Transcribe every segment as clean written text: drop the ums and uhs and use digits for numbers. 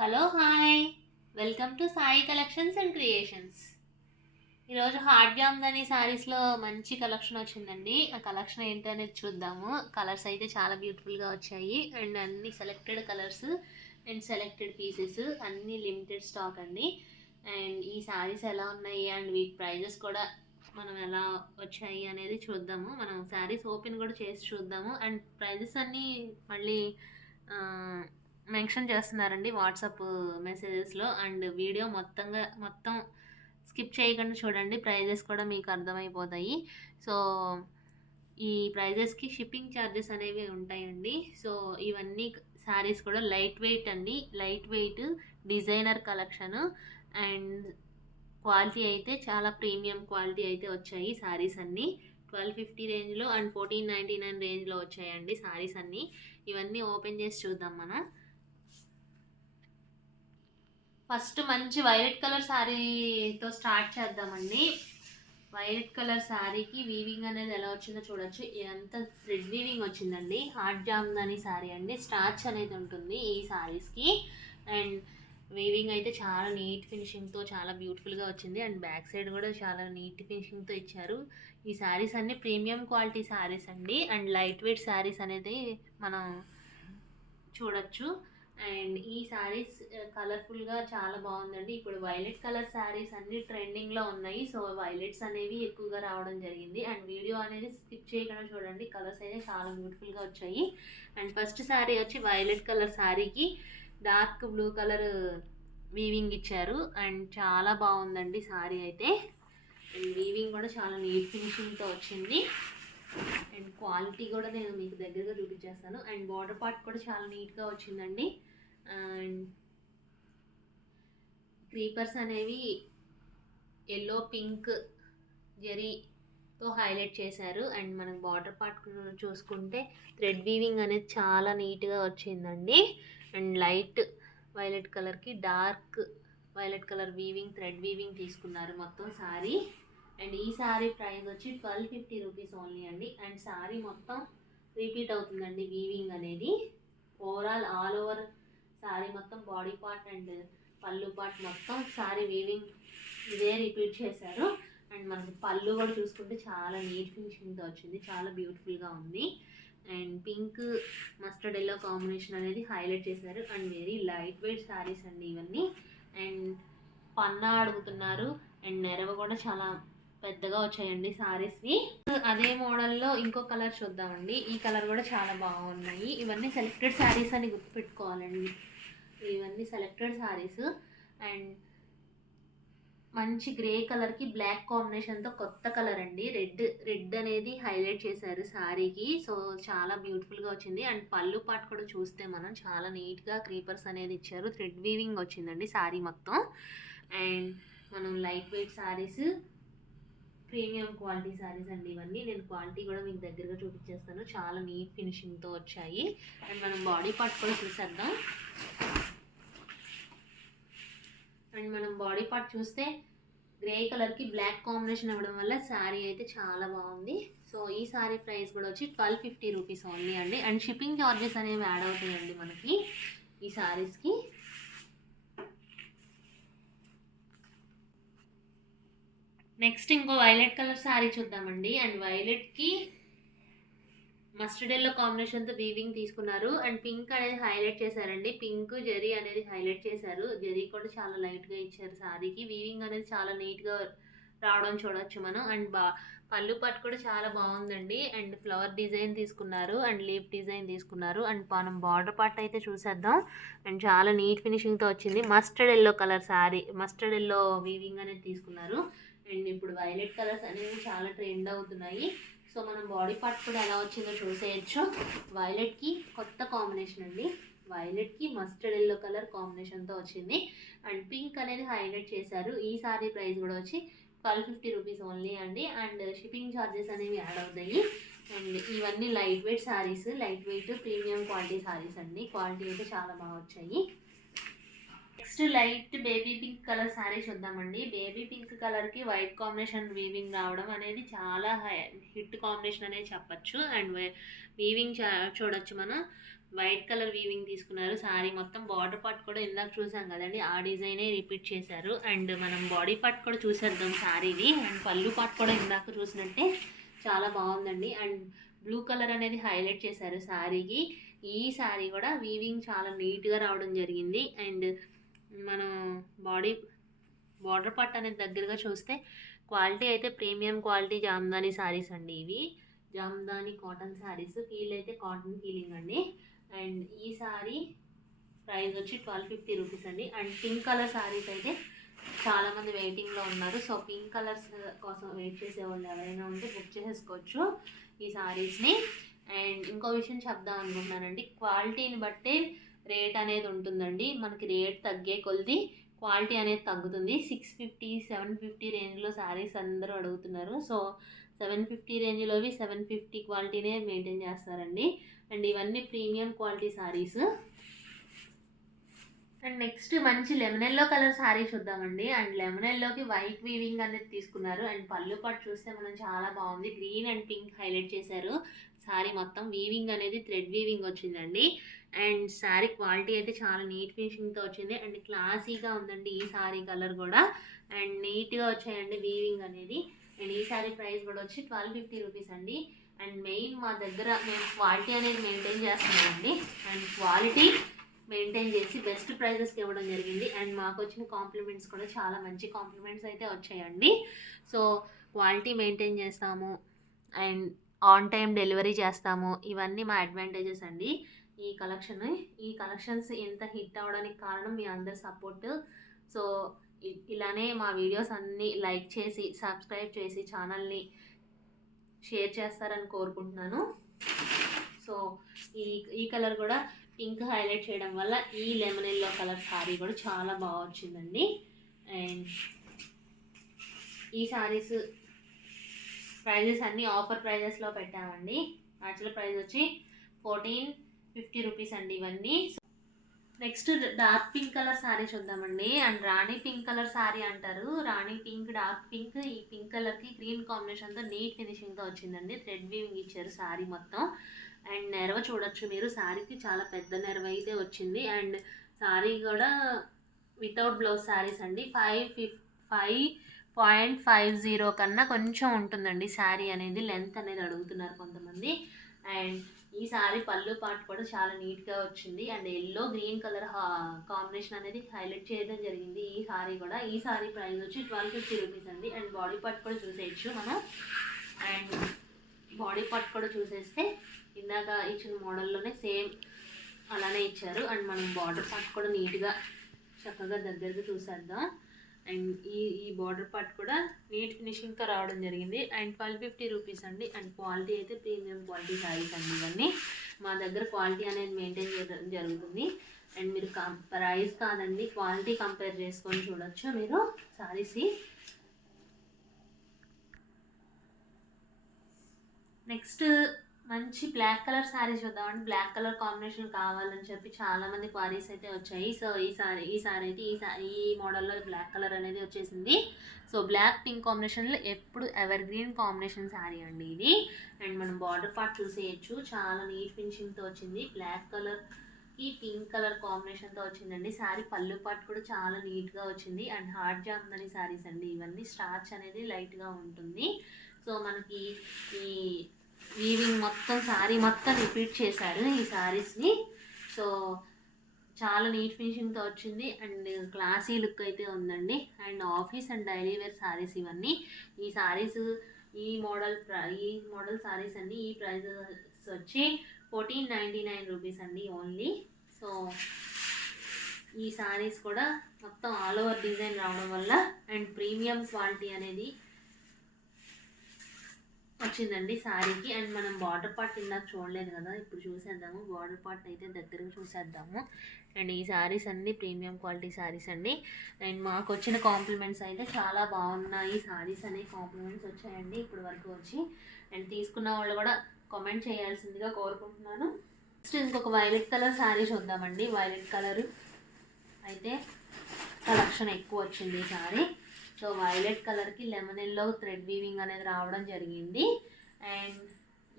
Hello hi, welcome to Sai collections and creations. ఈరోజు heart Jamdani శారీస్లో మంచి కలెక్షన్ వచ్చిందండి. ఆ కలెక్షన్ ఏంటి అనేది చూద్దాము. కలర్స్ అయితే చాలా బ్యూటిఫుల్గా వచ్చాయి అండ్ అన్ని selected colours and selected pieces, అన్ని లిమిటెడ్ స్టాక్ అండి. అండ్ ఈ శారీస్ ఎలా ఉన్నాయి అండ్ వీటి ప్రైజెస్ కూడా మనం ఎలా వచ్చాయి అనేది చూద్దాము. మనం శారీస్ ఓపెన్ కూడా చేసి చూద్దాము. అండ్ ప్రైజెస్ అన్నీ మళ్ళీ మెన్షన్ చేస్తున్నారండి వాట్సాప్ మెసేజెస్లో. అండ్ వీడియో మొత్తం స్కిప్ చేయకుండా చూడండి, ప్రైజెస్ కూడా మీకు అర్థమైపోతాయి. సో ఈ ప్రైజెస్కి షిప్పింగ్ ఛార్జెస్ అనేవి ఉంటాయండి. సో ఇవన్నీ శారీస్ కూడా లైట్ వెయిట్ అండి, light weight designer collection. And quality అయితే చాలా ప్రీమియం క్వాలిటీ అయితే వచ్చాయి శారీస్ అన్నీ. 1250 రేంజ్లో అండ్ 1499 రేంజ్లో వచ్చాయండి శారీస్ అన్నీ. ఇవన్నీ ఓపెన్ చేసి చూద్దాం మనం. ఫస్ట్ మంచి వైలెట్ కలర్ శారీతో స్టార్ట్ చేద్దామండి. వైలెట్ కలర్ శారీకి వీవింగ్ అనేది ఎలా వచ్చిందో చూడొచ్చు. ఇదంతా థ్రెడ్ వీవింగ్ వచ్చిందండి. హార్ట్ జామ్దని శారీ అండి, స్టార్చ్ అనేది ఉంటుంది ఈ శారీస్కి. అండ్ వీవింగ్ అయితే చాలా నీట్ ఫినిషింగ్తో చాలా బ్యూటిఫుల్గా వచ్చింది. అండ్ బ్యాక్ సైడ్ కూడా చాలా నీట్ ఫినిషింగ్తో ఇచ్చారు. ఈ శారీస్ అన్ని ప్రీమియం క్వాలిటీ శారీస్ అండి. అండ్ లైట్ వెయిట్ శారీస్ అనేది మనం చూడొచ్చు. అండ్ ఈ శారీస్ కలర్ఫుల్గా చాలా బాగుందండి. ఇప్పుడు వైలెట్ కలర్ శారీస్ అన్ని ట్రెండింగ్లో ఉన్నాయి. సో వైలెట్స్ అనేవి ఎక్కువగా రావడం జరిగింది. అండ్ వీడియో అనేది స్కిప్ చేయకుండా చూడండి, కలర్స్ అయితే చాలా బ్యూటిఫుల్గా వచ్చాయి. అండ్ ఫస్ట్ శారీ వచ్చి వైలెట్ కలర్ శారీకి డార్క్ బ్లూ కలర్ వీవింగ్ ఇచ్చారు. అండ్ చాలా బాగుందండి శారీ అయితే. అండ్ వీవింగ్ కూడా చాలా నీట్ ఫినిషింగ్తో వచ్చింది. అండ్ క్వాలిటీ కూడా నేను మీకు దగ్గరగా చూపించేస్తాను. అండ్ బార్డర్ పార్ట్ కూడా చాలా నీట్గా వచ్చిందండి. అండ్ క్రీపర్స్ అనేవి ఎల్లో పింక్ జరీతో హైలైట్ చేశారు. అండ్ మనకు బార్డర్ పార్ట్ చూసుకుంటే థ్రెడ్ వీవింగ్ అనేది చాలా నీట్గా వచ్చిందండి. అండ్ లైట్ వైలెట్ కలర్కి dark violet colour weaving, thread weaving తీసుకున్నారు మొత్తం శారీ. అండ్ ఈ శారీ ప్రైస్ వచ్చి 1250 రూపీస్ ఓన్లీ అండి. అండ్ శారీ మొత్తం రిపీట్ అవుతుందండి వీవింగ్ అనేది. ఓవరాల్ ఆల్ ఓవర్ శారీ మొత్తం బాడీ పార్ట్ అండ్ పళ్ళు పార్ట్ మొత్తం శారీ వీవింగ్ ఇదే రిపీట్ చేశారు. అండ్ మనకి పళ్ళు కూడా చూసుకుంటే చాలా నీట్ ఫినిషింగ్తో వచ్చింది, చాలా బ్యూటిఫుల్గా ఉంది. And pink mustard yellow combination అనేది హైలైట్ చేశారు. And very light weight saris అండి ఇవన్నీ. అండ్ పన్నా అడుగుతున్నారు. అండ్ నెరవ కూడా చాలా పెద్దగా వచ్చాయండి శారీస్వి. అదే మోడల్లో ఇంకో కలర్ చూద్దామండి. ఈ కలర్ కూడా చాలా బాగున్నాయి. ఇవన్నీ సెలెక్టెడ్ శారీస్ అని గుర్తుపెట్టుకోవాలండి, ఇవన్నీ సెలెక్టెడ్ శారీస్. అండ్ మంచి గ్రే కలర్కి బ్లాక్ కాంబినేషన్తో కొత్త కలర్ అండి, రెడ్ అనేది హైలైట్ చేశారు శారీకి. సో చాలా బ్యూటిఫుల్గా వచ్చింది. అండ్ పళ్ళు పాటు కూడా చూస్తే మనం చాలా నీట్గా క్రీపర్స్ అనేది ఇచ్చారు, థ్రెడ్ వీవింగ్ వచ్చిందండి శారీ మొత్తం. అండ్ మనం light weight saris, premium quality saris అండి ఇవన్నీ. నేను క్వాలిటీ కూడా మీకు దగ్గరగా చూపించేస్తాను, చాలా నీట్ ఫినిషింగ్తో వచ్చాయి. అండ్ మనం బాడీ పార్ట్ కూడా చూసేద్దాం. అండ్ మనం బాడీ పార్ట్ చూస్తే గ్రే కలర్కి బ్లాక్ కాంబినేషన్ అవ్వడం వల్ల శారీ అయితే చాలా బాగుంది. సో ఈ శారీ ప్రైస్ కూడా వచ్చి 1250 రూపీస్ ఓన్లీ అండి. అండ్ షిప్పింగ్ చార్జెస్ అనేవి యాడ్ అవుతాయండి మనకి ఈ శారీస్కి. నెక్స్ట్ ఇంకో వైలెట్ కలర్ శారీ చూద్దామండి. అండ్ వైలెట్కి మస్టర్డ్ ఎల్లో కాంబినేషన్తో వీవింగ్ తీసుకున్నారు. అండ్ పింక్ అనేది హైలైట్ చేశారండి, పింక్ జరీ అనేది హైలైట్ చేశారు. జరీ కూడా చాలా లైట్గా ఇచ్చారు శారీకి. వీవింగ్ అనేది చాలా నీట్గా రావడం చూడొచ్చు మనం. అండ్ పళ్ళు పట్టు కూడా చాలా బాగుందండి. అండ్ ఫ్లవర్ డిజైన్ తీసుకున్నారు అండ్ లీఫ్ డిజైన్ తీసుకున్నారు. అండ్ మనం బార్డర్ పార్ట్ అయితే చూసేద్దాం. అండ్ చాలా నీట్ ఫినిషింగ్తో వచ్చింది. Mustard yellow colour sari, mustard yellow weaving అనేది తీసుకున్నారు. అండ్ ఇప్పుడు వైలెట్ కలర్స్ అనేవి చాలా ట్రెండ్ అవుతున్నాయి. సో మనం బాడీ పార్ట్ కూడా ఎలా వచ్చిందో చూసేయచ్చు. వైలెట్కి కొత్త కాంబినేషన్ అండి, వైలెట్కి మస్టర్డ్ ఎల్లో కలర్ కాంబినేషన్తో వచ్చింది. అండ్ పింక్ అనేది హైలైట్ చేశారు. ఈ సారీ ప్రైస్ కూడా వచ్చి 1250 రూపీస్ ఓన్లీ అండి. అండ్ షిప్పింగ్ ఛార్జెస్ అనేవి యాడ్ అవుతాయి. అండ్ ఇవన్నీ light weight saris, light weight premium quality saris అండి. క్వాలిటీ అయితే చాలా బాగా వచ్చాయి. Next light baby pink colour sari చూద్దామండి. బేబీ పింక్ కలర్కి వైట్ కాంబినేషన్ వీవింగ్ రావడం అనేది చాలా హిట్ కాంబినేషన్ అనేది చెప్పచ్చు. అండ్ వీవింగ్ చూడొచ్చు మనం. వైట్ కలర్ వీవింగ్ తీసుకున్నారు. శారీ మొత్తం బార్డర్ పార్ట్ కూడా ఇందాక చూసాం కదండి, ఆ డిజైనే రిపీట్ చేశారు. అండ్ మనం బాడీ పార్ట్ కూడా చూసేద్దాం శారీది. అండ్ పళ్ళు పార్ట్ కూడా ఇందాక చూసినట్టే చాలా బాగుందండి. అండ్ బ్లూ కలర్ అనేది హైలైట్ చేశారు శారీకి. ఈ శారీ కూడా వీవింగ్ చాలా నీట్గా రావడం జరిగింది. అండ్ మనం బార్డర్ పార్ట్ అనేది దగ్గరగా చూస్తే క్వాలిటీ అయితే ప్రీమియం క్వాలిటీ జామ్దాని శారీస్ అండి. ఇవి జామ్దాని కాటన్ శారీస్, ఫీల్ అయితే కాటన్ ఫీలింగ్ అండి. అండ్ ఈ శారీ ప్రైస్ వచ్చి 1250 రూపీస్ అండి. అండ్ పింక్ కలర్ శారీస్ అయితే చాలామంది వెయిటింగ్లో ఉన్నారు. సో పింక్ కలర్స్ కోసం వెయిట్ చేసేవాళ్ళు ఎవరైనా ఉంటే బుక్ చేసేసుకోవచ్చు ఈ శారీస్ని. అండ్ ఇంకో విషయం చెప్దాం అనుకుంటున్నానండి, క్వాలిటీని బట్టే రేట్ అనేది ఉంటుందండి. మనకి రేట్ తగ్గే కొలది క్వాలిటీ అనేది తగ్గుతుంది. 650 750 రేంజ్లో శారీస్ అందరూ అడుగుతున్నారు. సో 750 రేంజ్లోవి 750 క్వాలిటీనే మెయింటైన్ చేస్తారండి. అండ్ ఇవన్నీ premium quality saris. And next మంచి లెమన్ ఎల్లో కలర్ శారీ చూద్దామండి. అండ్ లెమన్ ఎల్లోకి వైట్ వీవింగ్ అనేది తీసుకున్నారు. అండ్ పళ్ళు పాటు చూస్తే మనం చాలా బాగుంది, గ్రీన్ అండ్ పింక్ హైలైట్ చేశారు. శారీ మొత్తం వీవింగ్ అనేది థ్రెడ్ వీవింగ్ వచ్చిందండి. అండ్ శారీ క్వాలిటీ అయితే చాలా నీట్ ఫినిషింగ్తో వచ్చింది. అండ్ క్లాసీగా ఉందండి ఈ శారీ కలర్ కూడా. అండ్ నీట్గా వచ్చాయండి వీవింగ్ అనేది. అండ్ ఈ శారీ ప్రైస్ కూడా వచ్చి 1250 రూపీస్ అండి. అండ్ మెయిన్ మా దగ్గర మేము క్వాలిటీ అనేది మెయింటైన్ చేస్తున్నామండి. అండ్ క్వాలిటీ మెయింటైన్ చేసి బెస్ట్ ప్రైజెస్కి ఇవ్వడం జరిగింది. అండ్ మాకు వచ్చిన కాంప్లిమెంట్స్ కూడా చాలా మంచి కాంప్లిమెంట్స్ అయితే వచ్చాయండి. సో క్వాలిటీ మెయింటైన్ చేస్తాము అండ్ ఆన్ టైం డెలివరీ చేస్తాము, ఇవన్నీ మా అడ్వాంటేజెస్ అండి. ఈ కలెక్షన్స్ ఎంత హిట్ అవ్వడానికి కారణం మీ అందరి సపోర్ట్. సో ఇలానే మా వీడియోస్ అన్నీ లైక్ చేసి సబ్స్క్రైబ్ చేసి ఛానల్ని షేర్ చేస్తారని కోరుకుంటున్నాను. సో ఈ కలర్ కూడా పింక్ హైలైట్ చేయడం వల్ల ఈ లెమన్ ఎల్లో కలర్ శారీ కూడా చాలా బాగా వచ్చిందండి. అండ్ ఈ శారీస్ ప్రైజెస్ అన్నీ ఆఫర్ ప్రైజెస్లో పెట్టామండి. యాక్చువల్ ప్రైస్ వచ్చి 1450 రూపీస్ అండి ఇవన్నీ. Next dark pink colour sari చూద్దామండి. అండ్ రాణి పింక్ కలర్ శారీ అంటారు. రాణి పింక్, డార్క్ పింక్, ఈ పింక్ కలర్కి గ్రీన్ కాంబినేషన్తో నీట్ ఫినిషింగ్తో వచ్చిందండి. థ్రెడ్ వీవింగ్ ఇచ్చారు శారీ మొత్తం. అండ్ నెరవ చూడొచ్చు మీరు, శారీకి చాలా పెద్ద నెరవ అయితే వచ్చింది. అండ్ శారీ కూడా వితౌట్ బ్లౌజ్ శారీస్ అండి. 5.50 కన్నా కొంచెం ఉంటుందండి శారీ అనేది, లెంత్ అనేది అడుగుతున్నారు కొంతమంది. అండ్ ఈ శారీ పళ్ళు పార్ట్ కూడా చాలా నీట్గా వచ్చింది. And yellow green colour combination అనేది హైలైట్ చేయడం జరిగింది ఈ శారీ కూడా. ఈ శారీ ప్రైస్ వచ్చి 1250 రూపీస్ అండి. అండ్ బాడీ పార్ట్ కూడా చూసేయచ్చు మనం. అండ్ బాడీ పార్ట్ కూడా చూసేస్తే ఇందాక ఇచ్చిన మోడల్లోనే సేమ్ అలానే ఇచ్చారు. అండ్ మనం బార్డర్ పార్ట్ కూడా నీట్గా చక్కగా దగ్గరగా చూసేద్దాం. అండ్ ఈ బార్డర్ పార్ట్ కూడా నీట్ ఫినిషింగ్తో రావడం జరిగింది. అండ్ 1250 రూపీస్ అండి. అండ్ క్వాలిటీ అయితే ప్రీమియం క్వాలిటీ శారీస్ అండి ఇవన్నీ. మా దగ్గర క్వాలిటీ అనేది మెయింటైన్ చేయడం జరుగుతుంది. అండ్ మీరు ప్రైస్ కాదండి, క్వాలిటీ కంపేర్ చేసుకొని చూడొచ్చు మీరు శారీస్. నెక్స్ట్ మంచి బ్లాక్ కలర్ శారీ చూద్దామండి. బ్లాక్ కలర్ కాంబినేషన్ కావాలని చెప్పి చాలామంది క్వారీస్ అయితే వచ్చాయి. సో ఈ సారీ అయితే ఈ మోడల్లో బ్లాక్ కలర్ అనేది వచ్చేసింది. సో బ్లాక్ పింక్ కాంబినేషన్లో ఎప్పుడు ఎవర్ గ్రీన్ కాంబినేషన్ శారీ అండి ఇది. అండ్ మనం బార్డర్ పార్ట్ చూసేయచ్చు, చాలా నీట్ ఫినిషింగ్తో వచ్చింది. బ్లాక్ కలర్ ఈ పింక్ కలర్ కాంబినేషన్తో వచ్చిందండి. శారీ పళ్ళు పార్ట్ కూడా చాలా నీట్గా వచ్చింది. అండ్ హార్డ్ జామ్దాని శారీస్ అండి ఇవన్నీ. స్టార్చ్ అనేది లైట్గా ఉంటుంది. సో మనకి ఈ వీవింగ్ మొత్తం శారీ మొత్తం రిపీట్ చేశారు ఈ శారీస్ని. సో చాలా నీట్ ఫినిషింగ్తో వచ్చింది. అండ్ క్లాసీ లుక్ అయితే ఉందండి. And office and daily wear saris ఇవన్నీ. ఈ శారీస్ ఈ మోడల్ శారీస్ అండి. ఈ ప్రైజెస్ వచ్చి 1499 రూపీస్ అండి ఓన్లీ. సో ఈ శారీస్ కూడా మొత్తం ఆల్ ఓవర్ డిజైన్ రావడం వల్ల అండ్ ప్రీమియం క్వాలిటీ అనేది వచ్చిందండి శారీకి. అండ్ మనం బార్డర్ పార్ట్ ఇందాక చూడలేదు కదా, ఇప్పుడు చూసేద్దాము. బార్డర్ పార్ట్ అయితే దగ్గరకు చూసేద్దాము. అండ్ ఈ శారీస్ అన్నీ ప్రీమియం క్వాలిటీ శారీస్ అండి. అండ్ మాకు వచ్చిన కాంప్లిమెంట్స్ అయితే చాలా బాగున్నాయి శారీస్ అనే కాంప్లిమెంట్స్ వచ్చాయండి ఇప్పుడు వరకు వచ్చి. అండ్ తీసుకున్న వాళ్ళు కూడా కామెంట్ చేయాల్సిందిగా కోరుకుంటున్నాను. నెక్స్ట్ ఇంకొక వైలెట్ కలర్ శారీ చూద్దామండి. వైలెట్ కలర్ అయితే కలెక్షన్ ఎక్కువ వచ్చింది ఈ శారీ. సో వైలెట్ కలర్కి లెమన్ ఎల్లో థ్రెడ్ వీవింగ్ అనేది రావడం జరిగింది. అండ్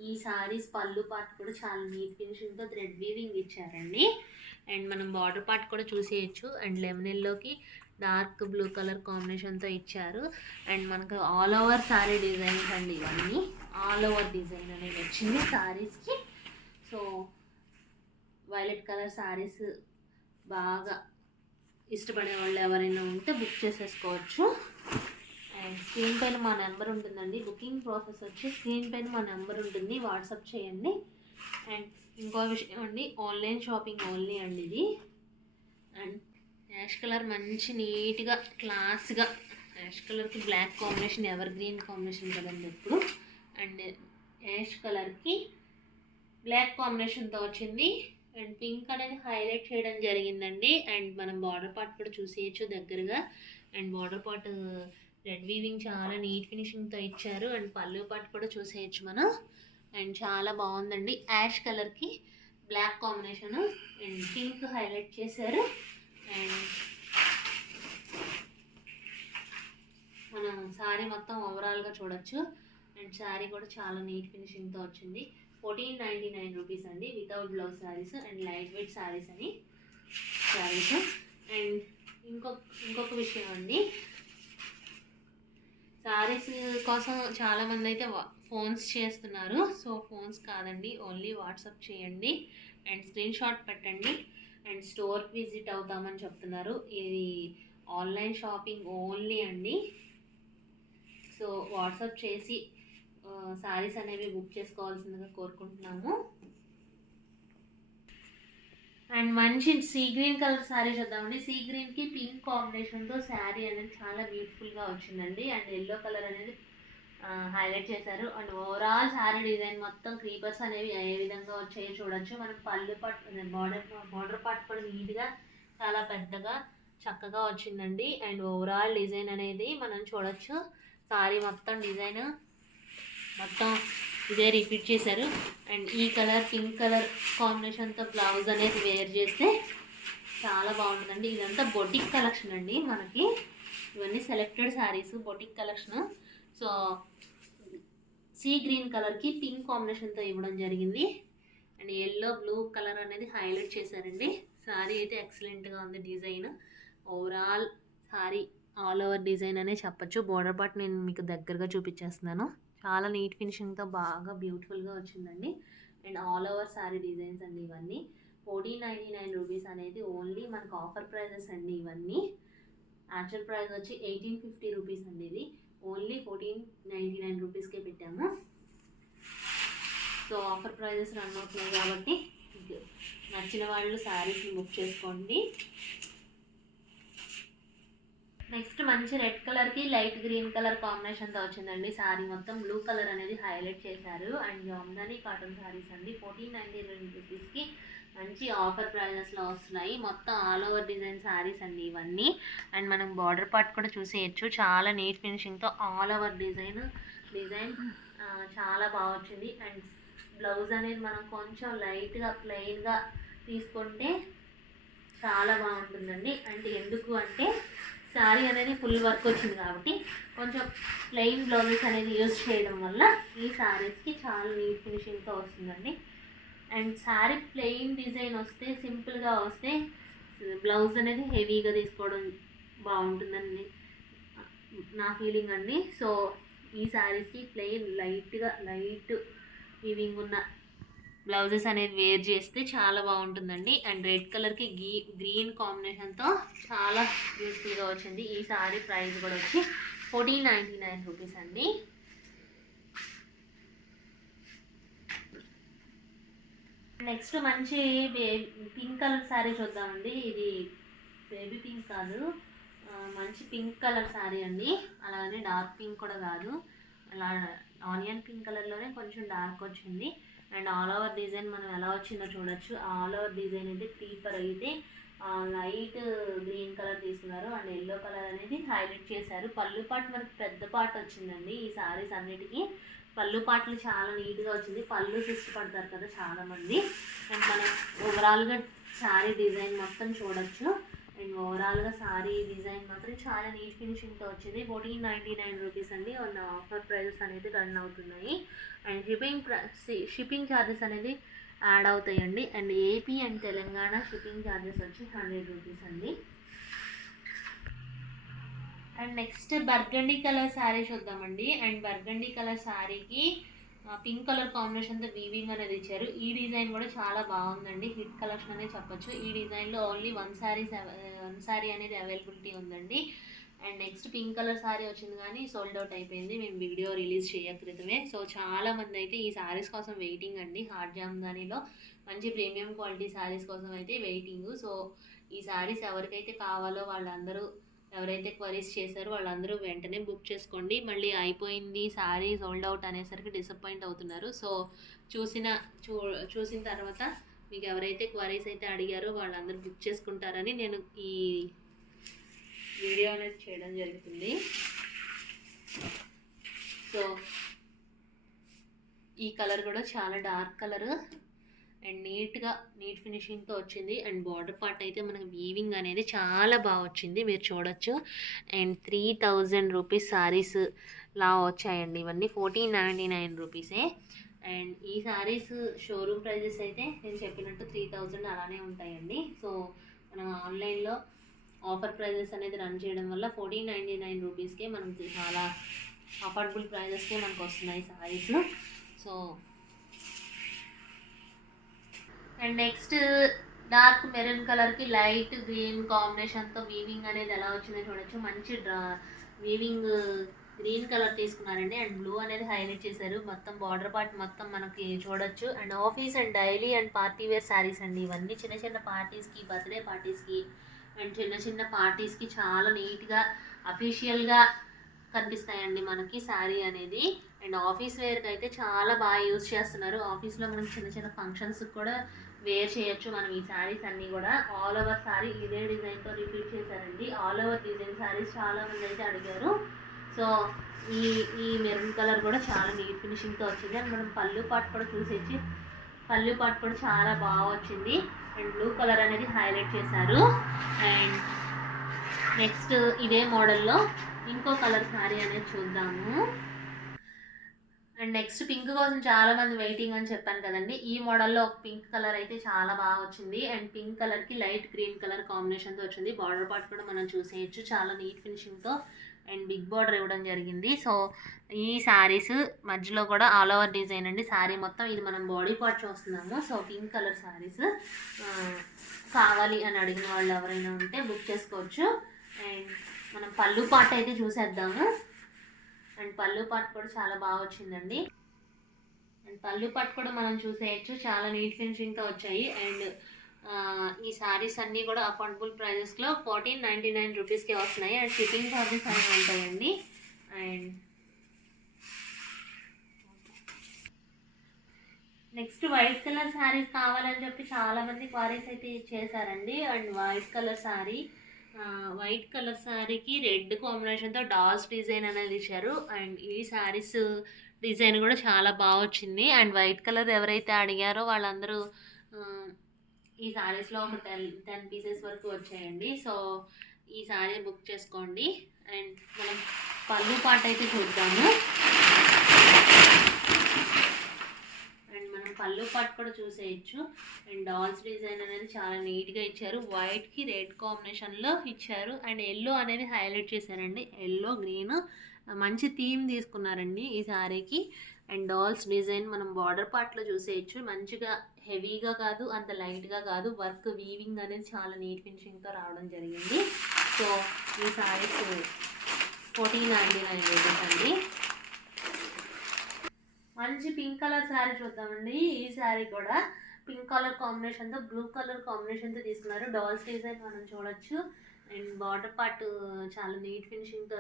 ఈ సారీస్ పళ్ళు పార్ట్ కూడా చాలా నీట్ ఫినిషింగ్తో థ్రెడ్ వీవింగ్ ఇచ్చారండి. అండ్ మనం బార్డర్ పార్ట్ కూడా చూసేయచ్చు. అండ్ లెమన్ ఎల్లోకి డార్క్ బ్లూ కలర్ కాంబినేషన్తో ఇచ్చారు. అండ్ మనకు ఆల్ ఓవర్ సారీ డిజైన్స్ అండి ఇవన్నీ. ఆల్ ఓవర్ డిజైన్ అనేది వచ్చింది సారీస్కి. సో వైలెట్ కలర్ సారీస్ బాగా ఇష్టపడే వాళ్ళు ఎవరైనా ఉంటే బుక్ చేసేసుకోవచ్చు. అండ్ స్క్రీన్ పైన మా నెంబర్ ఉంటుందండి. బుకింగ్ ప్రాసెస్ వచ్చి స్క్రీన్ పైన మా నెంబర్ ఉంటుంది, వాట్సాప్ చేయండి. అండ్ ఇంకో విషయం అండి, ఆన్లైన్ షాపింగ్ ఓన్లీ అండి ఇది. అండ్ యాష్ కలర్ మంచి నీట్గా క్లాస్గా, యాష్ కలర్కి black combination evergreen combination కదండి ఎప్పుడు. అండ్ యాష్ కలర్కి బ్లాక్ కాంబినేషన్తో వచ్చింది. అండ్ పింక్ అనేది హైలైట్ చేయడం జరిగిందండి. అండ్ మనం బార్డర్ పార్ట్ కూడా చూసేయచ్చు దగ్గరగా. And border part red weaving చాలా నీట్ ఫినిషింగ్తో ఇచ్చారు. అండ్ పళ్ళు పార్ట్ కూడా చూసేయచ్చు మనం. అండ్ చాలా బాగుందండి. యాష్ కలర్కి black combination and pink highlight చేశారు. అండ్ మనం శారీ మొత్తం ఓవరాల్గా చూడొచ్చు. అండ్ శారీ కూడా చాలా నీట్ ఫినిషింగ్తో వచ్చింది. 1499 రూపీస్ అండి without blouse saris. And light weight saris అని శారీస్. అండ్ ఇంకొక విషయం అండి, శారీస్ కోసం చాలామంది అయితే ఫోన్స్ చేస్తున్నారు. సో ఫోన్స్ కాదండి, ఓన్లీ వాట్సాప్ చేయండి అండ్ స్క్రీన్ షాట్ పెట్టండి. అండ్ స్టోర్కి విజిట్ అవుతామని చెప్తున్నారు. ఇది ఆన్లైన్ షాపింగ్ ఓన్లీ అండి. సో వాట్సాప్ చేసి శారీస్ అనేవి బుక్ చేసుకోవాల్సిందిగా కోరుకుంటున్నాము. అండ్ మంచి సీ గ్రీన్ కలర్ శారీ చూద్దామండి. సీ గ్రీన్కి పింక్ కాంబినేషన్తో శారీ అనేది చాలా బ్యూటిఫుల్గా వచ్చిందండి. అండ్ ఎల్లో కలర్ అనేది హైలైట్ చేశారు. అండ్ ఓవరాల్ శారీ డిజైన్ మొత్తం క్రీపర్స్ అనేవి ఏ విధంగా వచ్చాయో చూడొచ్చు. మనకు పళ్ళు పార్ట్ బార్డర్ పార్ట్ కూడా నీట్గా చాలా పెద్దగా చక్కగా వచ్చిందండి. అండ్ ఓవరాల్ డిజైన్ అనేది మనం చూడొచ్చు. శారీ మొత్తం డిజైన్ మొత్తం ఇదే రిపీట్ చేశారు. అండ్ ఈ కలర్ పింక్ కలర్ కాంబినేషన్తో బ్లౌజ్ అనేది వేర్ చేస్తే చాలా బాగుంటుందండి. ఇదంతా బొటిక్ కలెక్షన్ అండి. మనకి ఇవన్నీ selected saris boutique collection. So sea green కలర్కి పింక్ కాంబినేషన్తో ఇవ్వడం జరిగింది. అండ్ ఎల్లో బ్లూ కలర్ అనేది హైలైట్ చేశారండి. శారీ అయితే ఎక్సలెంట్గా ఉంది. Design overall sari all over design అనే చెప్పచ్చు. బోర్డర్ పార్ట్ నేను మీకు దగ్గరగా చూపించేస్తున్నాను. చాలా నీట్ ఫినిషింగ్తో బాగా బ్యూటిఫుల్గా వచ్చిందండి. And all over sari designs అండి ఇవన్నీ. 1499 రూపీస్ అనేది ఓన్లీ మనకు ఆఫర్ ప్రైజెస్ అండి ఇవన్నీ. యాక్చువల్ ప్రైస్ వచ్చి 1850 రూపీస్ అండి. ఇది ఓన్లీ 1499 రూపీస్కే పెట్టాము. సో ఆఫర్ ప్రైజెస్ రన్ అవుతున్నాయి కాబట్టి నచ్చిన వాళ్ళు శారీస్ని బుక్ చేసుకోండి. నెక్స్ట్ మంచి రెడ్ కలర్కి లైట్ గ్రీన్ కలర్ కాంబినేషన్తో వచ్చిందండి. శారీ మొత్తం బ్లూ కలర్ అనేది హైలైట్ చేశారు. అండ్ జామ్దాని కాటన్ శారీస్ అండి. 1499 రూపీస్కి మంచి ఆఫర్ ప్రైజెస్లో వస్తున్నాయి. మొత్తం ఆల్ ఓవర్ డిజైన్ శారీస్ అండి ఇవన్నీ. అండ్ మనం బార్డర్ పార్ట్ కూడా చూసేయచ్చు. చాలా నీట్ ఫినిషింగ్తో ఆల్ ఓవర్ డిజైన్ చాలా బాగా వచ్చింది. అండ్ బ్లౌజ్ అనేది మనం కొంచెం లైట్గా ప్లెయిన్గా తీసుకుంటే చాలా బాగుంటుందండి. అంటే ఎందుకు అంటే శారీ అనేది ఫుల్ వర్క్ వచ్చింది కాబట్టి కొంచెం ప్లెయిన్ బ్లౌజెస్ అనేది యూజ్ చేయడం వల్ల ఈ శారీస్కి చాలా నీట్ ఫినిషింగ్తో వస్తుందండి. అండ్ శారీ ప్లెయిన్ డిజైన్ వస్తే సింపుల్గా వస్తే బ్లౌజ్ అనేది హెవీగా తీసుకోవడం బాగుంటుందండి నా ఫీలింగ్ అండి. సో ఈ శారీస్కి ప్లెయిన్ లైట్ వీవింగ్ ఉన్న బ్లౌజెస్ అనేది వేర్ చేస్తే చాలా బాగుంటుందండి. అండ్ రెడ్ కలర్కి గ్రీన్ కాంబినేషన్తో చాలా బ్యూటిఫుల్గా వచ్చింది. ఈ శారీ ప్రైస్ కూడా వచ్చి 1499 రూపీస్ అండి. నెక్స్ట్ మంచి పింక్ కలర్ శారీ చూద్దామండి. ఇది బేబీ పింక్ కాదు, మంచి పింక్ కలర్ శారీ అండి. అలాగే డార్క్ పింక్ కూడా కాదు, అలా ఆనియన్ పింక్ కలర్లోనే కొంచెం డార్క్ వచ్చింది. అండ్ ఆల్ ఓవర్ డిజైన్ మనం ఎలా వచ్చిందో చూడొచ్చు. ఆల్ ఓవర్ డిజైన్ అయితే క్రీపర్ అయితే లైట్ గ్రీన్ కలర్ తీసుకున్నారు. అండ్ ఎల్లో కలర్ అనేది హైలైట్ చేశారు. పళ్ళు పాటు మనకి పెద్ద పాటు వచ్చిందండి ఈ శారీస్ అన్నిటికీ. పళ్ళు పాటలు చాలా నీట్గా వచ్చింది. పళ్ళు ఇష్టపడతారు కదా చాలామంది. అండ్ మనం ఓవరాల్గా శారీ డిజైన్ మొత్తం చూడొచ్చు. అండ్ ఓవరాల్గా సారీ డిజైన్ మాత్రం చాలా నీట్ ఫినిషింగ్తో వచ్చింది. 1499 రూపీస్ అండి. ఉన్న ఆఫర్ ప్రైజెస్ అనేది రన్ అవుతున్నాయి. అండ్ షిప్పింగ్ ఛార్జెస్ అనేది యాడ్ అవుతాయండి. And AP and Telangana shipping charges వచ్చి 100 రూపీస్ అండి. And next burgundy colour sari చూద్దామండి. అండ్ బర్గండీ కలర్ శారీకి పింక్ కలర్ కాంబినేషన్తో వీవింగ్ అనేది ఇచ్చారు. ఈ డిజైన్ కూడా చాలా బాగుందండి. హిట్ కలెక్షన్ అనేది చెప్పొచ్చు. ఈ డిజైన్లో ఓన్లీ వన్ శారీ అనేది అవైలబిలిటీ ఉందండి. And next pink colour sari వచ్చింది కానీ సోల్డ్ అవుట్ అయిపోయింది. మేము వీడియో రిలీజ్ చేయక్రితమే. సో చాలా మంది అయితే ఈ శారీస్ కోసం వెయిటింగ్ అండి. హార్ట్ జామ్దానిలో మంచి ప్రీమియం క్వాలిటీ శారీస్ కోసం అయితే వెయిటింగ్. సో ఈ శారీస్ ఎవరికైతే కావాలో వాళ్ళందరూ, ఎవరైతే క్వరీస్ చేశారో వాళ్ళందరూ వెంటనే బుక్ చేసుకోండి. మళ్ళీ అయిపోయింది శారీ సోల్డ్ అవుట్ అనేసరికి డిసప్పాయింట్ అవుతున్నారు. సో చూసిన తర్వాత మీకు ఎవరైతే క్వరీస్ అయితే అడిగారో వాళ్ళందరూ బుక్ చేసుకుంటారని నేను ఈ వీడియో అనేది చేయడం జరుగుతుంది. సో ఈ కలర్ కూడా చాలా డార్క్ కలర్ అండ్ నీట్ ఫినిషింగ్తో వచ్చింది. అండ్ బార్డర్ పార్ట్ అయితే మనకి వీవింగ్ అనేది చాలా బాగా వచ్చింది, మీరు చూడొచ్చు. అండ్ 3000 రూపీస్ శారీస్ లా వచ్చాయండి. ఇవన్నీ 1499 రూపీసే. అండ్ ఈ శారీస్ షోరూమ్ ప్రైజెస్ అయితే నేను చెప్పినట్టు 3000 అలానే ఉంటాయండి. సో మనం ఆన్లైన్లో ఆఫర్ ప్రైజెస్ అనేది రన్ చేయడం వల్ల 1499 రూపీస్కే మనకి చాలా అఫోర్డబుల్ ప్రైజెస్కే మనకు వస్తున్నాయి saris. So and next dark maroon కలర్కి లైట్ గ్రీన్ కాంబినేషన్తో వీవింగ్ అనేది ఎలా వచ్చిందో చూడొచ్చు. మంచి వీవింగ్ గ్రీన్ కలర్ తీసుకున్నారండి. అండ్ బ్లూ అనేది హైలైట్ చేశారు. మొత్తం బార్డర్ పార్ట్ మొత్తం మనకి చూడొచ్చు. And office and daily and party wear saris అండి. ఇవన్నీ చిన్న చిన్న పార్టీస్కి, బర్త్డే పార్టీస్కి అండ్ చిన్న పార్టీస్కి చాలా నీట్గా అఫీషియల్గా కనిపిస్తాయండి మనకి శారీ అనేది. అండ్ ఆఫీస్ వేర్కి అయితే చాలా బాగా యూజ్ చేస్తున్నారు. ఆఫీస్లో మనకి చిన్న ఫంక్షన్స్కి కూడా వేర్ చేయొచ్చు మనం ఈ శారీస్ అన్నీ కూడా. ఆల్ ఓవర్ శారీ ఇదే డిజైన్తో రిపీట్ చేశారండి. ఆల్ ఓవర్ డిజైన్ శారీస్ చాలామంది అయితే అడిగారు. సో ఈ మెరూన్ కలర్ కూడా చాలా నీట్ ఫినిషింగ్తో వచ్చింది. అండ్ మనం పళ్ళు పాటు కూడా చూసేసి పళ్ళు పాటు కూడా చాలా బాగా వచ్చింది. అండ్ బ్లూ కలర్ అనేది హైలైట్ చేశారు. అండ్ నెక్స్ట్ ఇదే మోడల్లో ఇంకో కలర్ శారీ అనేది చూద్దాము. అండ్ నెక్స్ట్ పింక్ కోసం చాలా మంది వెయిటింగ్ అని చెప్పాను కదండి. ఈ మోడల్లో ఒక పింక్ కలర్ అయితే చాలా బాగా వచ్చింది. అండ్ పింక్ కలర్కి లైట్ గ్రీన్ కలర్ కాంబినేషన్తో వచ్చింది. బార్డర్ పార్ట్ కూడా మనం చూసేయచ్చు, చాలా నీట్ ఫినిషింగ్తో అండ్ బిగ్ బార్డర్ ఇవ్వడం జరిగింది. సో ఈ శారీస్ మధ్యలో కూడా ఆల్ ఓవర్ డిజైన్ అండి. శారీ మొత్తం ఇది మనం బాడీ పార్ట్ చూస్తున్నాము. సో పింక్ కలర్ శారీస్ కావాలి అని అడిగిన వాళ్ళు ఎవరైనా ఉంటే బుక్ చేసుకోవచ్చు. అండ్ మనం పళ్ళు పార్ట్ అయితే చూసేద్దాము. అండ్ పళ్ళు పార్ట్ కూడా చాలా బాగా వచ్చిందండి. అండ్ పళ్ళు పార్ట్ కూడా మనం చూసేయచ్చు, చాలా నీట్ ఫినిషింగ్తో వచ్చాయి. అండ్ ఈ శారీస్ అన్నీ కూడా అఫోర్డబుల్ ప్రైజెస్లో 1499 రూపీస్కే వస్తున్నాయి. అండ్ షిప్పింగ్ ఛార్జెస్ అనేవి ఉంటాయండి. And next white colour saris కావాలని చెప్పి చాలామంది క్వారీస్ అయితే చేశారండి. అండ్ వైట్ కలర్ శారీకి రెడ్ కాంబినేషన్తో డాల్స్ డిజైన్ అనేది ఇచ్చారు. అండ్ ఈ శారీస్ డిజైన్ కూడా చాలా బాగా వచ్చింది. అండ్ వైట్ కలర్ ఎవరైతే అడిగారో వాళ్ళందరూ ఈ శారీస్లో ఒక 10 పీసెస్ వరకు వచ్చాయండి. సో ఈ శారీ బుక్ చేసుకోండి. అండ్ మనం పళ్ళు పార్ట్ అయితే చూద్దాము. అండ్ మనం పళ్ళు పార్ట్ కూడా చూసేయచ్చు. అండ్ డాల్స్ డిజైన్ అనేది చాలా నీట్గా ఇచ్చారు. వైట్కి రెడ్ కాంబినేషన్లో ఇచ్చారు. అండ్ ఎల్లో అనేది హైలైట్ చేశారండి. ఎల్లో గ్రీన్ మంచి థీమ్ తీసుకున్నారండి ఈ శారీకి. అండ్ డాల్స్ డిజైన్ మనం బార్డర్ పార్ట్లో చూసేయచ్చు. మంచిగా హెవీగా కాదు, అంత లైట్గా కాదు. వర్క్ వీవింగ్ అనేది చాలా నీట్ ఫినిషింగ్తో రావడం జరిగింది. సో ఈ శారీస్ 1499 రూపీస్ అండి. మంచి పింక్ కలర్ శారీ చూద్దామండి. ఈ శారీ కూడా పింక్ కలర్ కాంబినేషన్తో బ్లూ కలర్ కాంబినేషన్తో తీసుకున్నారు. డాల్స్ డిజైన్ మనం చూడొచ్చు. అండ్ బార్డర్ పార్ట్ చాలా నీట్ ఫినిషింగ్తో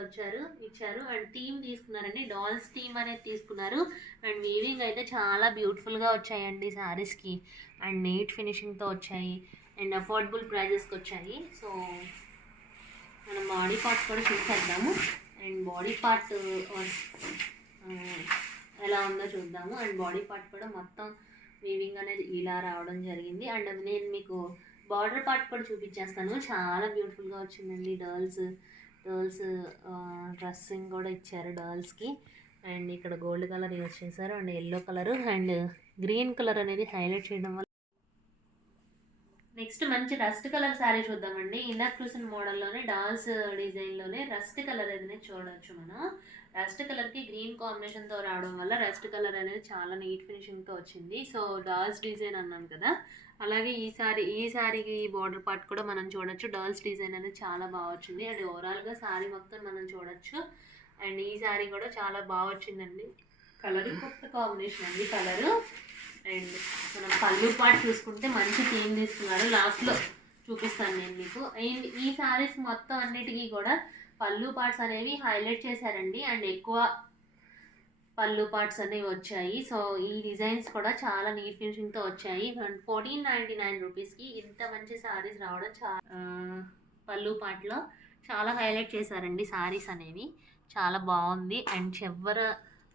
ఇచ్చారు. అండ్ థీమ్ తీసుకున్నారండి, డాల్స్ థీమ్ అనేది తీసుకున్నారు. అండ్ వీవింగ్ అయితే చాలా బ్యూటిఫుల్గా వచ్చాయండి శారీస్కి. అండ్ నీట్ ఫినిషింగ్తో వచ్చాయి. అండ్ అఫోర్డబుల్ ప్రైజెస్కి వచ్చాయి. సో మనం బాడీ పార్ట్ కూడా చూసేద్దాము. అండ్ బాడీ పార్ట్ ఎలా ఉందో చూద్దాము. అండ్ బాడీ పార్ట్ కూడా మొత్తం వీవింగ్ అనేది ఇలా రావడం జరిగింది. అండ్ నేను మీకు బార్డర్ పార్ట్ కూడా చూపించేస్తాను. చాలా బ్యూటిఫుల్గా వచ్చిందండి. డర్ల్స్ డ్రెస్సింగ్ కూడా ఇచ్చారు డర్ల్స్కి. అండ్ ఇక్కడ గోల్డ్ కలర్ యూజ్ చేశారు and yellow colour and green colour అనేది హైలైట్ చేయడం వల్ల. నెక్స్ట్ మంచి రస్ట్ కలర్ శారీ చూద్దామండి. ఇందాక చూసిన మోడల్లోనే డాల్స్ డిజైన్లోనే రస్ట్ కలర్ అనేది చూడవచ్చు మనం. రస్ట్ కలర్కి గ్రీన్ కాంబినేషన్తో రావడం వల్ల రస్ట్ కలర్ అనేది చాలా నీట్ ఫినిషింగ్తో వచ్చింది. సో డాల్స్ డిజైన్ అన్నాను కదా, అలాగే ఈ శారీకి బార్డర్ పార్ట్ కూడా మనం చూడొచ్చు. డాల్స్ డిజైన్ అనేది చాలా బాగా వచ్చింది అండ్ ఓవరాల్గా శారీ మొత్తం మనం చూడొచ్చు. అండ్ ఈ శారీ కూడా చాలా బాగా వచ్చిందండి. కలర్ కొత్త కాంబినేషన్ అండి కలరు. అండ్ మనం పళ్ళు పార్ట్ చూసుకుంటే మంచి థీమ్ తీసుకున్నారు. లాస్ట్లో చూపిస్తాను నేను మీకు. అండ్ ఈ శారీస్ మొత్తం అన్నిటికీ కూడా పళ్ళు పార్ట్స్ అనేవి హైలైట్ చేశారండి అండ్ ఎక్కువ పళ్ళు పార్ట్స్ అనేవి వచ్చాయి. సో ఈ డిజైన్స్ కూడా చాలా నీట్ ఫినిషింగ్తో వచ్చాయి. 1499 రూపీస్కి ఇంత మంచి శారీస్ రావడం పళ్ళు పార్ట్లో చాలా హైలైట్ చేశారండి. శారీస్ అనేవి చాలా బాగుంది. అండ్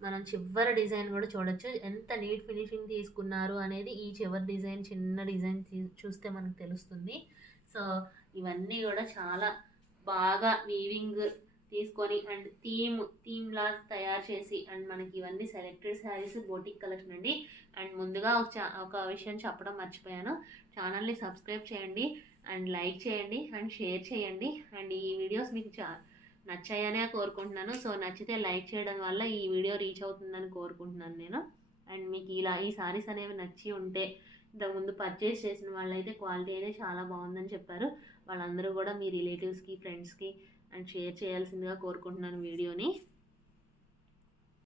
మనం చివరి డిజైన్ కూడా చూడొచ్చు. ఎంత నీట్ ఫినిషింగ్ తీసుకున్నారు అనేది ఈ చివరి డిజైన్, చిన్న డిజైన్ చూస్తే మనకు తెలుస్తుంది. సో ఇవన్నీ కూడా చాలా బాగా వీవింగ్ తీసుకొని అండ్ థీమ్ లాగా తయారు చేసి అండ్ మనకి ఇవన్నీ సెలెక్టెడ్ శారీస్ బోటిక్ కలెక్షన్ అండి. అండ్ ముందుగా ఒక విషయం చెప్పడం మర్చిపోయాను. ఛానల్ని సబ్స్క్రైబ్ చేయండి అండ్ లైక్ చేయండి అండ్ షేర్ చేయండి. అండ్ ఈ వీడియోస్ మీకు నచ్చాయనే కోరుకుంటున్నాను. సో నచ్చితే లైక్ చేయడం వల్ల ఈ వీడియో రీచ్ అవుతుందని కోరుకుంటున్నాను నేను. అండ్ మీకు ఈ సారీస్ అనేవి నచ్చి ఉంటే ఇంతకుముందు పర్చేస్ చేసిన వాళ్ళైతే క్వాలిటీ అయితే చాలా బాగుందని చెప్పారు. వాళ్ళందరూ కూడా మీ రిలేటివ్స్కి, ఫ్రెండ్స్కి అండ్ షేర్ చేయాల్సిందిగా కోరుకుంటున్నాను వీడియోని.